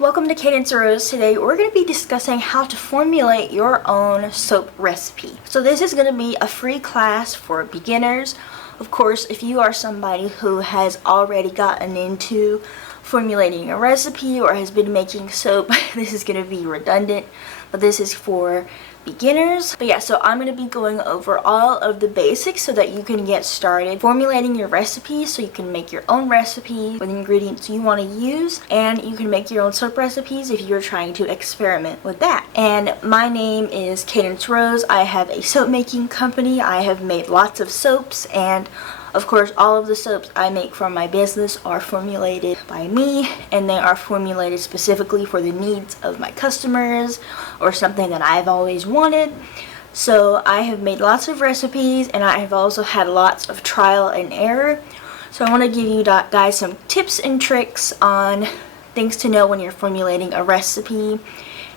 Welcome to Cadence Rose. Today we're going to be discussing how to formulate your own soap recipe. So this is going to be a free class for beginners. Of course, if you are somebody who has already gotten into formulating a recipe or has been making soap, this is going to be redundant, but this is for beginners. But yeah, so I'm going to be going over all of the basics so that you can get started formulating your recipe, so you can make your own recipe with ingredients you want to use, and you can make your own soap recipes if you're trying to experiment with that. And my name is Cadence Rose. I have a soap making company. I have made lots of soaps, and of course, all of the soaps I make from my business are formulated by me, and they are formulated specifically for the needs of my customers or something that I've always wanted. So I have made lots of recipes, and I have also had lots of trial and error. So I want to give you guys some tips and tricks on things to know when you're formulating a recipe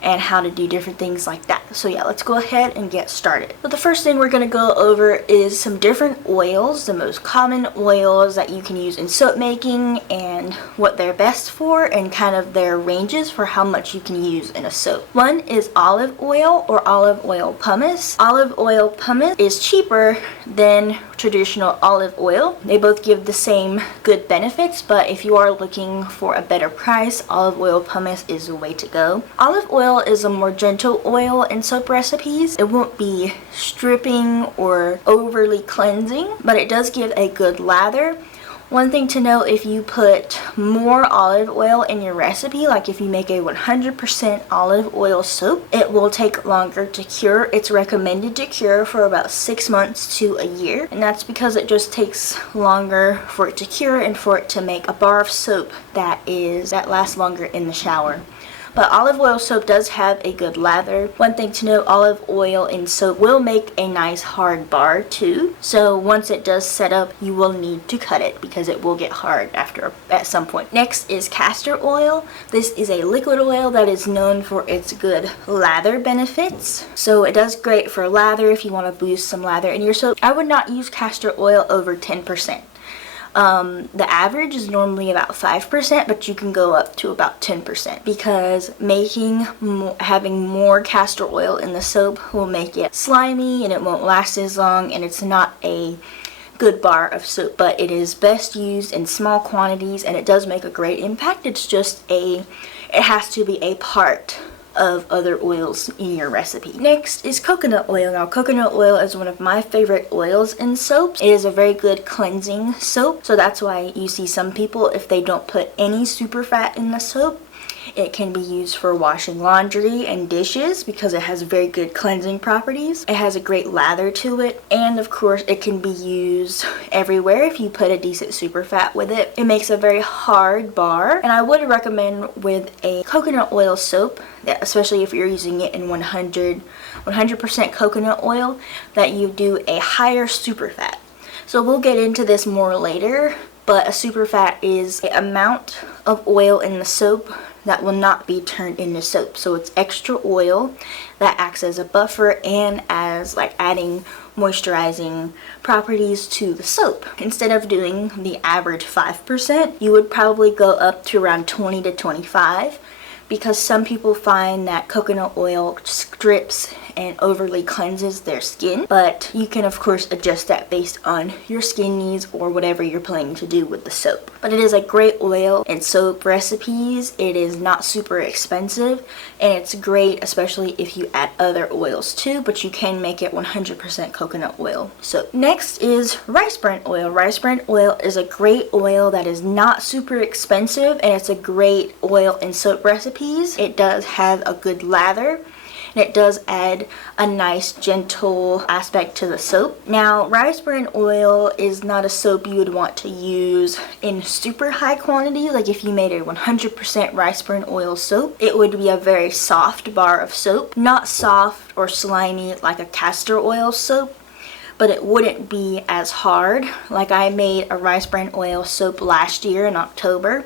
and how to do different things like that. So yeah, let's go ahead and get started. So the first thing we're going to go over is some different oils, the most common oils that you can use in soap making and what they're best for, and kind of their ranges for how much you can use in a soap. One is olive oil or olive oil pumice. Olive oil pumice is cheaper than traditional olive oil. They both give the same good benefits, but if you are looking for a better price, olive oil pumice is the way to go. Olive oil is a more gentle oil in soap recipes. It won't be stripping or overly cleansing, but it does give a good lather. One thing to know, if you put more olive oil in your recipe, like if you make a 100% olive oil soap, it will take longer to cure. It's recommended to cure for about 6 months to a year, and that's because it just takes longer for it to cure and for it to make a bar of soap that lasts longer in the shower. But olive oil soap does have a good lather. One thing to know, olive oil in soap will make a nice hard bar too. So once it does set up, you will need to cut it because it will get hard at some point. Next is castor oil. This is a liquid oil that is known for its good lather benefits. So it does great for lather if you want to boost some lather in your soap. I would not use castor oil over 10%. The average is normally about 5%, but you can go up to about 10% because having more castor oil in the soap will make it slimy and it won't last as long, and it's not a good bar of soap. But it is best used in small quantities, and it does make a great impact. It's just it has to be a part of other oils in your recipe. Next is coconut oil. Now, coconut oil is one of my favorite oils in soaps. It is a very good cleansing soap, so that's why you see some people, if they don't put any super fat in the soap, it can be used for washing laundry and dishes because it has very good cleansing properties. It has a great lather to it, and of course it can be used everywhere if you put a decent super fat with it. It makes a very hard bar, and I would recommend with a coconut oil soap, especially if you're using it in 100% coconut oil, that you do a higher super fat. So we'll get into this more later, but a super fat is the amount of oil in the soap that will not be turned into soap. So it's extra oil that acts as a buffer and as like adding moisturizing properties to the soap. Instead of doing the average 5%, you would probably go up to around 20 to 25, because some people find that coconut oil strips and overly cleanses their skin. But you can of course adjust that based on your skin needs or whatever you're planning to do with the soap. But it is a great oil in soap recipes. It is not super expensive, and it's great especially if you add other oils too, but you can make it 100% coconut oil soap. Next is rice bran oil. Rice bran oil is a great oil that is not super expensive, and it's a great oil in soap recipes. It does have a good lather, and it does add a nice gentle aspect to the soap. Now, rice bran oil is not a soap you would want to use in super high quantities. Like if you made a 100% rice bran oil soap, it would be a very soft bar of soap. Not soft or slimy like a castor oil soap, but it wouldn't be as hard. Like I made a rice bran oil soap last year in October,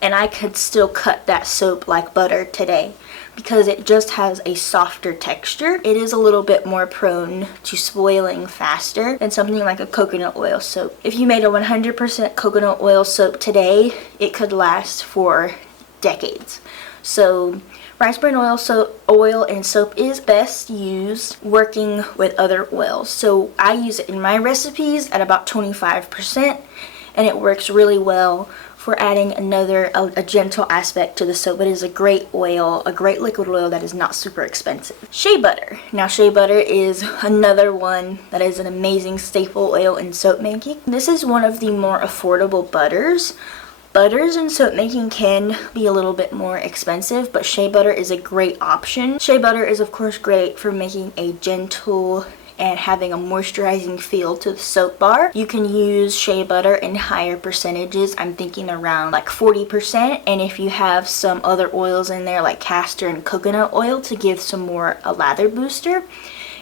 and I could still cut that soap like butter today because it just has a softer texture. It is a little bit more prone to spoiling faster than something like a coconut oil soap. If you made a 100% coconut oil soap today, it could last for decades. So rice bran oil and soap is best used working with other oils. So I use it in my recipes at about 25%, and it works really well for adding a gentle aspect to the soap. It is a great oil, a great liquid oil that is not super expensive. Shea butter. Now shea butter is another one that is an amazing staple oil in soap making. This is one of the more affordable butters. Butters in soap making can be a little bit more expensive, but shea butter is a great option. Shea butter is of course great for making a gentle and having a moisturizing feel to the soap bar. You can use shea butter in higher percentages. I'm thinking around like 40%, and if you have some other oils in there like castor and coconut oil to give some more a lather booster,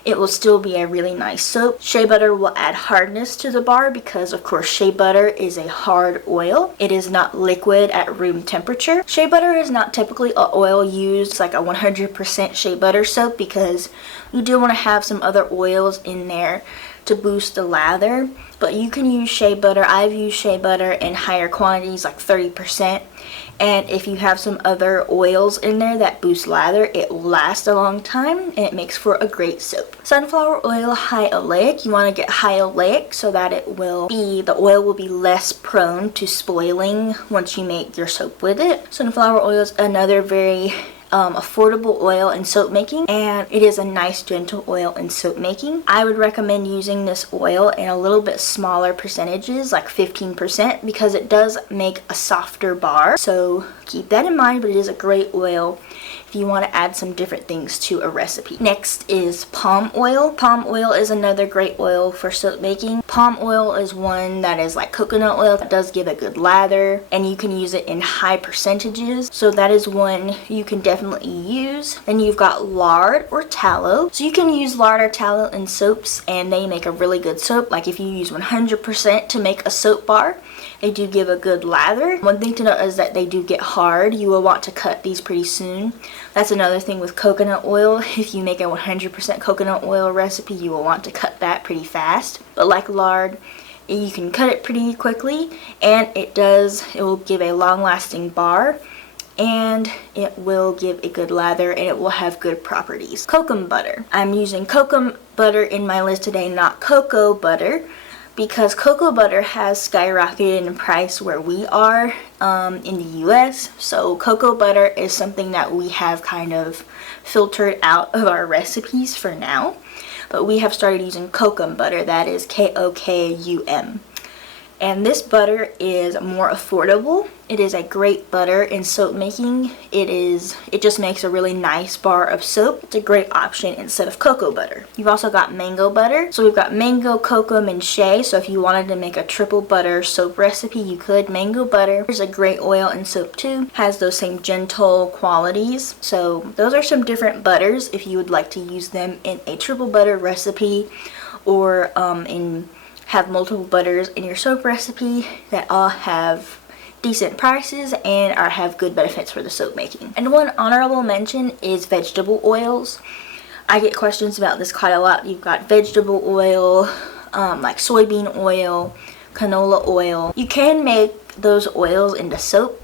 it will still be a really nice soap. Shea butter will add hardness to the bar because of course shea butter is a hard oil. It is not liquid at room temperature. Shea butter is not typically an oil used like a 100% shea butter soap because you do want to have some other oils in there to boost the lather, but you can use shea butter. I've used shea butter in higher quantities like 30%. And if you have some other oils in there that boost lather, it will last a long time and it makes for a great soap. Sunflower oil high oleic. You want to get high oleic so that the oil will be less prone to spoiling once you make your soap with it. Sunflower oil is another very affordable oil in soap making, and it is a nice gentle oil in soap making. I would recommend using this oil in a little bit smaller percentages, like 15%, because it does make a softer bar. So keep that in mind, but it is a great oil if you want to add some different things to a recipe. Next is palm oil. Palm oil is another great oil for soap making. Palm oil is one that is like coconut oil that does give a good lather, and you can use it in high percentages. So that is one you can definitely use. Then you've got lard or tallow. So you can use lard or tallow in soaps and they make a really good soap. Like if you use 100% to make a soap bar, they do give a good lather. One thing to note is that they do get hard. You will want to cut these pretty soon. That's another thing with coconut oil. If you make a 100% coconut oil recipe, you will want to cut that pretty fast. But like lard, you can cut it pretty quickly, and it will give a long-lasting bar, and it will give a good lather, and it will have good properties. Cocoa butter. I'm using cocoa butter in my list today, not cocoa butter, because cocoa butter has skyrocketed in price where we are in the US. So cocoa butter is something that we have kind of filtered out of our recipes for now. But we have started using kokum butter, that is Kokum. And this butter is more affordable. It is a great butter in soap making. It just makes a really nice bar of soap. It's a great option instead of cocoa butter. You've also got mango butter. So we've got mango, kokum, and shea. So if you wanted to make a triple butter soap recipe, you could. Mango butter is a great oil in soap too. Has those same gentle qualities. So those are some different butters if you would like to use them in a triple butter recipe, or have multiple butters in your soap recipe that all have decent prices and have good benefits for the soap making. And one honorable mention is vegetable oils. I get questions about this quite a lot. You've got vegetable oil, like soybean oil, canola oil. You can make those oils into soap.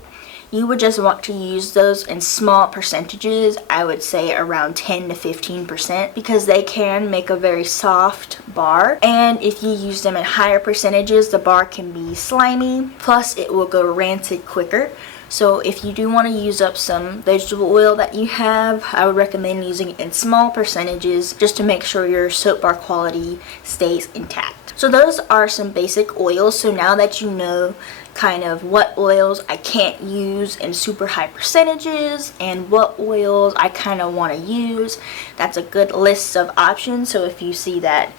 You would just want to use those in small percentages, I would say around 10 to 15%, because they can make a very soft bar. And if you use them in higher percentages, the bar can be slimy, plus it will go rancid quicker. So if you do want to use up some vegetable oil that you have, I would recommend using it in small percentages just to make sure your soap bar quality stays intact. So those are some basic oils. So now that you know kind of what oils I can't use in super high percentages and what oils I kind of want to use, that's a good list of options. So if you see that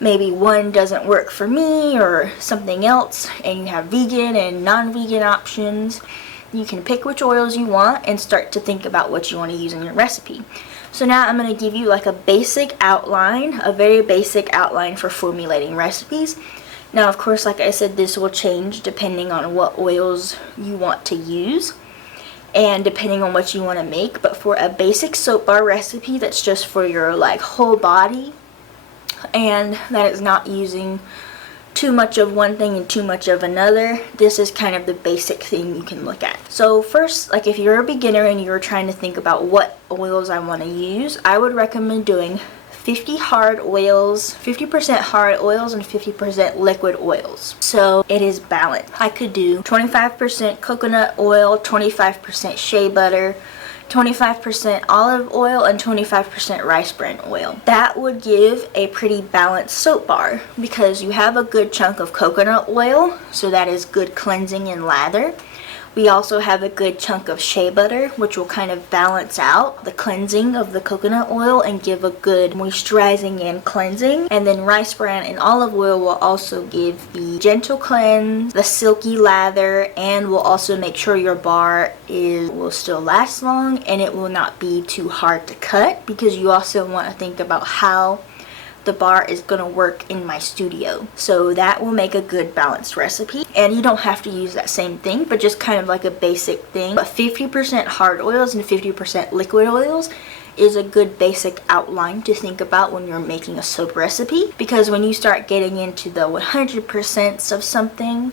maybe one doesn't work for me or something else, and you have vegan and non-vegan options, you can pick which oils you want and start to think about what you want to use in your recipe. So now I'm going to give you like a basic outline, a very basic outline for formulating recipes. Now, of course, like I said, this will change depending on what oils you want to use and depending on what you want to make. But for a basic soap bar recipe that's just for your like whole body and that is not using too much of one thing and too much of another. This is kind of the basic thing you can look at. So first, like if you're a beginner and you're trying to think about what oils I want to use, I would recommend doing 50% hard oils and 50% liquid oils. So it is balanced. I could do 25% coconut oil, 25% shea butter, 25% olive oil, and 25% rice bran oil. That would give a pretty balanced soap bar because you have a good chunk of coconut oil, so that is good cleansing and lather. We also have a good chunk of shea butter, which will kind of balance out the cleansing of the coconut oil and give a good moisturizing and cleansing. And then rice bran and olive oil will also give the gentle cleanse, the silky lather, and will also make sure your bar will still last long and it will not be too hard to cut, because you also want to think about how the bar is going to work in my studio. So that will make a good balanced recipe. And you don't have to use that same thing, but just kind of like a basic thing. But 50% hard oils and 50% liquid oils is a good basic outline to think about when you're making a soap recipe. Because when you start getting into the 100% of something,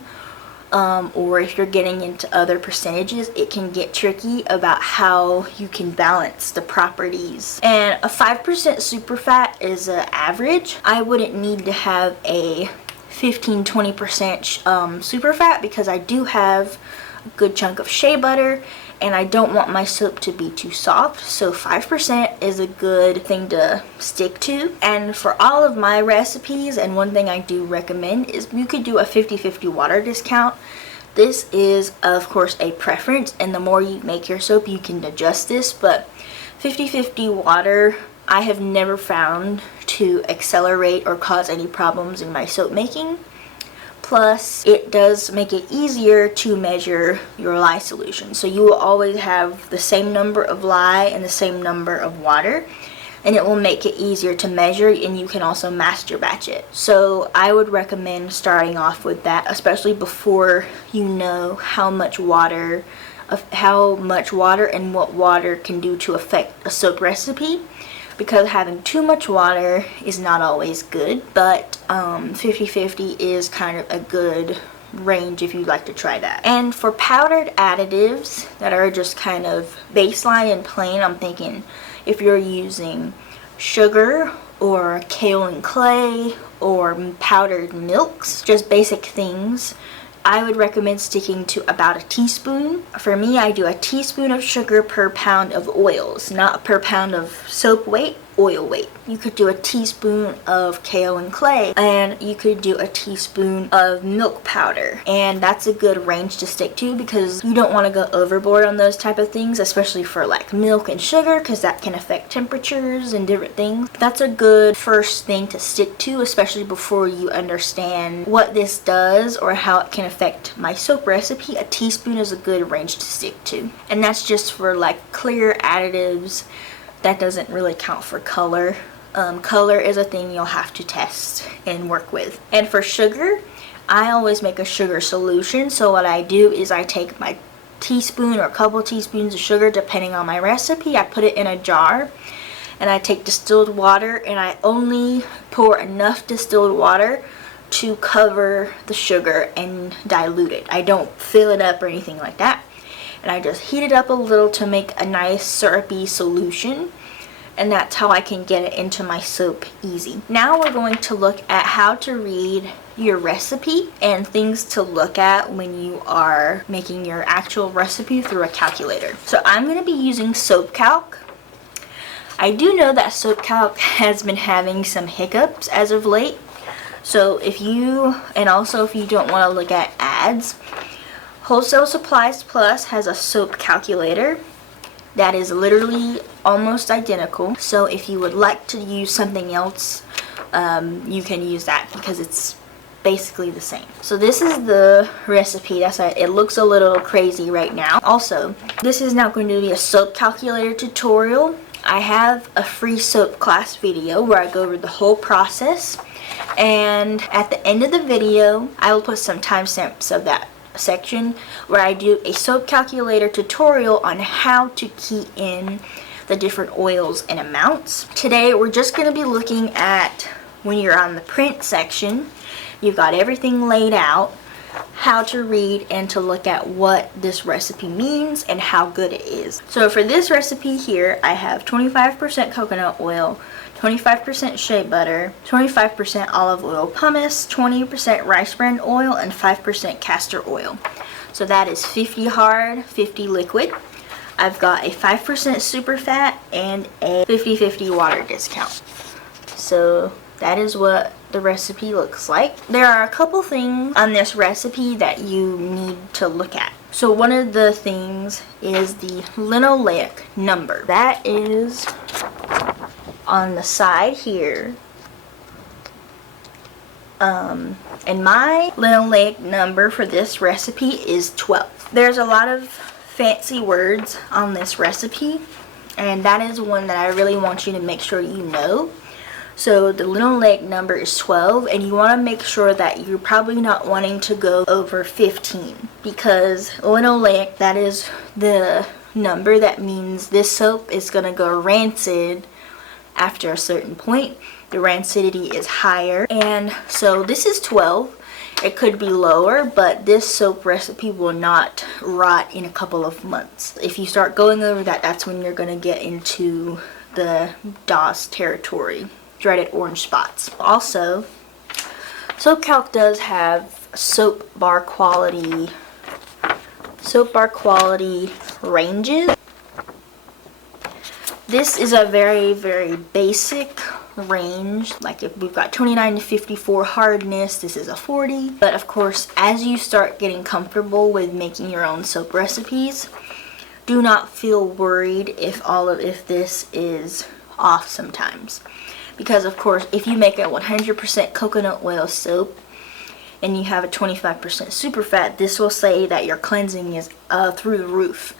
or if you're getting into other percentages, it can get tricky about how you can balance the properties. And a 5% superfat is an average. I wouldn't need to have a 15-20% superfat because I do have a good chunk of shea butter and I don't want my soap to be too soft, so 5% is a good thing to stick to. And for all of my recipes, and one thing I do recommend is you could do a 50-50 water discount. This is of course a preference, and the more you make your soap you can adjust this, but 50-50 water I have never found to accelerate or cause any problems in my soap making. Plus, it does make it easier to measure your lye solution. So you will always have the same number of lye and the same number of water, and it will make it easier to measure, and you can also master batch it. So I would recommend starting off with that, especially before you know how much water and what water can do to affect a soap recipe. Because having too much water is not always good, but 50-50 is kind of a good range if you'd like to try that. And for powdered additives that are just kind of baseline and plain, I'm thinking if you're using sugar or kale and clay or powdered milks, just basic things, I would recommend sticking to about a teaspoon. For me, I do a teaspoon of sugar per pound of oils, not per pound of soap weight, oil weight. You could do a teaspoon of kale and clay, and you could do a teaspoon of milk powder, and that's a good range to stick to because you don't want to go overboard on those type of things, especially for like milk and sugar, because that can affect temperatures and different things. That's a good first thing to stick to, especially before you understand what this does or how it can affect my soap recipe. A teaspoon is a good range to stick to, and that's just for like clear additives. That doesn't really count for color. Color is a thing you'll have to test and work with. And for sugar, I always make a sugar solution. So what I do is I take my teaspoon or a couple teaspoons of sugar, depending on my recipe. I put it in a jar, and I take distilled water, and I only pour enough distilled water to cover the sugar and dilute it. I don't fill it up or anything like that. And I just heat it up a little to make a nice syrupy solution, and that's how I can get it into my soap easy. Now we're going to look at how to read your recipe and things to look at when you are making your actual recipe through a calculator. So I'm going to be using Soap Calc. I do know that Soap Calc has been having some hiccups as of late, so if you don't want to look at ads, Wholesale Supplies Plus has a soap calculator that is literally almost identical. So if you would like to use something else, you can use that because it's basically the same. So this is the recipe. It looks a little crazy right now. Also, this is not going to be a soap calculator tutorial. I have a free soap class video where I go over the whole process, and at the end of the video I will put some timestamps of that section where I do a soap calculator tutorial on how to key in the different oils and amounts. Today we're just going to be looking at when you're on the print section, you've got everything laid out, how to read and to look at what this recipe means and how good it is. So for this recipe here, I have 25% coconut oil, 25% shea butter, 25% olive oil pumice, 20% rice bran oil, and 5% castor oil. So that is 50 hard, 50 liquid. I've got a 5% super fat and a 50-50 water discount. So that is what the recipe looks like. There are a couple things on this recipe that you need to look at. So one of the things is the linoleic number. That is on the side here. And my linoleic number for this recipe is 12. There's a lot of fancy words on this recipe, and that is one that I really want you to make sure you know. So the linoleic number is 12, and you want to make sure that you're probably not wanting to go over 15, because linoleic, that is the number that means this soap is going to go rancid after a certain point. The rancidity is higher, and so this is 12. It could be lower, but this soap recipe will not rot in a couple of months. If you start going over that, that's when you're going to get into the DOS territory. Dreaded orange spots. Also, Soap Calc does have soap bar quality ranges. This is a very, very basic range. Like if we've got 29 to 54 hardness, this is a 40. But of course, as you start getting comfortable with making your own soap recipes, do not feel worried if this is off sometimes. Because of course, if you make a 100% coconut oil soap and you have a 25% super fat, this will say that your cleansing is through the roof.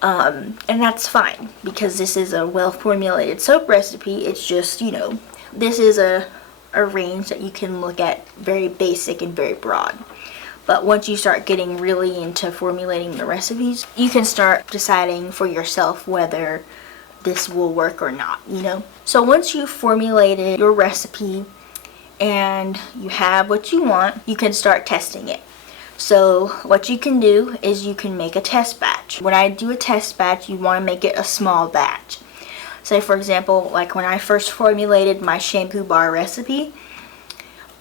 And that's fine, because this is a well formulated soap recipe. It's just, you know, this is a range that you can look at, very basic and very broad. But once you start getting really into formulating the recipes, you can start deciding for yourself whether this will work or not, you know. So once you've formulated your recipe and you have what you want, you can start testing it. So what you can do is you can make a test batch. When I do a test batch, you want to make it a small batch. Say for example, like when I first formulated my shampoo bar recipe,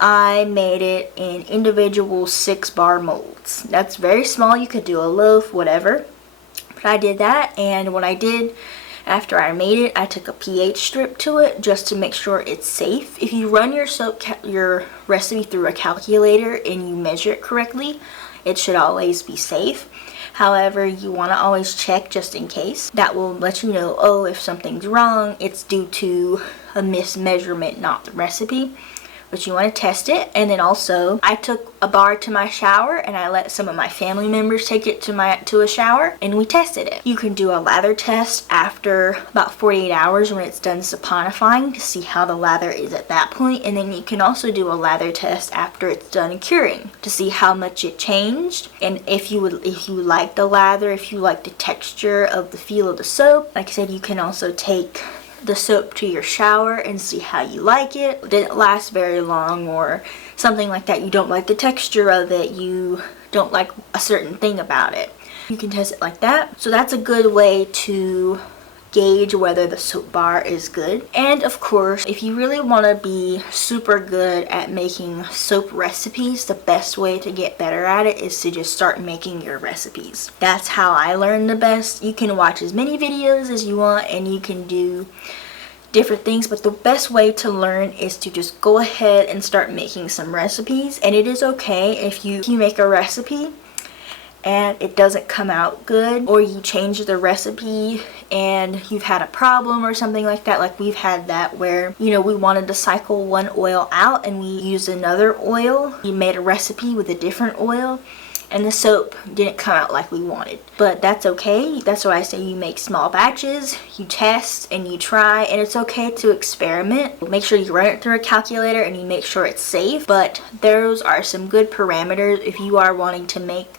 I made it in individual 6-bar molds. That's very small. You could do a loaf, whatever. But I did that, and what I did after I made it, I took a pH strip to it just to make sure it's safe. If you run your recipe through a calculator and you measure it correctly, it should always be safe. However, you want to always check just in case. That will let you know, oh, if something's wrong, it's due to a mismeasurement, not the recipe. But you want to test it. And then also, I took a bar to my shower and I let some of my family members take it to a shower, and we tested it. You can do a lather test after about 48 hours when it's done saponifying to see how the lather is at that point. And then you can also do a lather test after it's done curing to see how much it changed, and if you like the lather, if you like the texture of the feel of the soap. Like I said, you can also take the soap to your shower and see how you like it. It didn't last very long or something like that. You don't like the texture of it. You don't like a certain thing about it. You can test it like that. So that's a good way to gauge whether the soap bar is good. And of course, if you really want to be super good at making soap recipes, the best way to get better at it is to just start making your recipes. That's how I learned the best. You can watch as many videos as you want and you can do different things, but the best way to learn is to just go ahead and start making some recipes. And it is okay if you make a recipe and it doesn't come out good, or you change the recipe and you've had a problem or something like that. Like we've had that where, you know, we wanted to cycle one oil out and we used another oil. We made a recipe with a different oil and the soap didn't come out like we wanted. But that's okay. That's why I say you make small batches, you test and you try, and it's okay to experiment. Make sure you run it through a calculator and you make sure it's safe. But those are some good parameters if you are wanting to make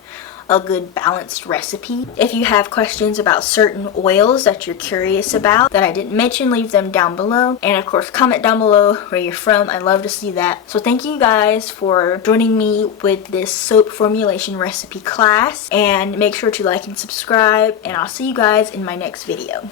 a good balanced recipe. If you have questions about certain oils that you're curious about that I didn't mention, leave them down below. And of course, comment down below where you're from. I love to see that. So thank you guys for joining me with this soap formulation recipe class. And make sure to like and subscribe. And I'll see you guys in my next video.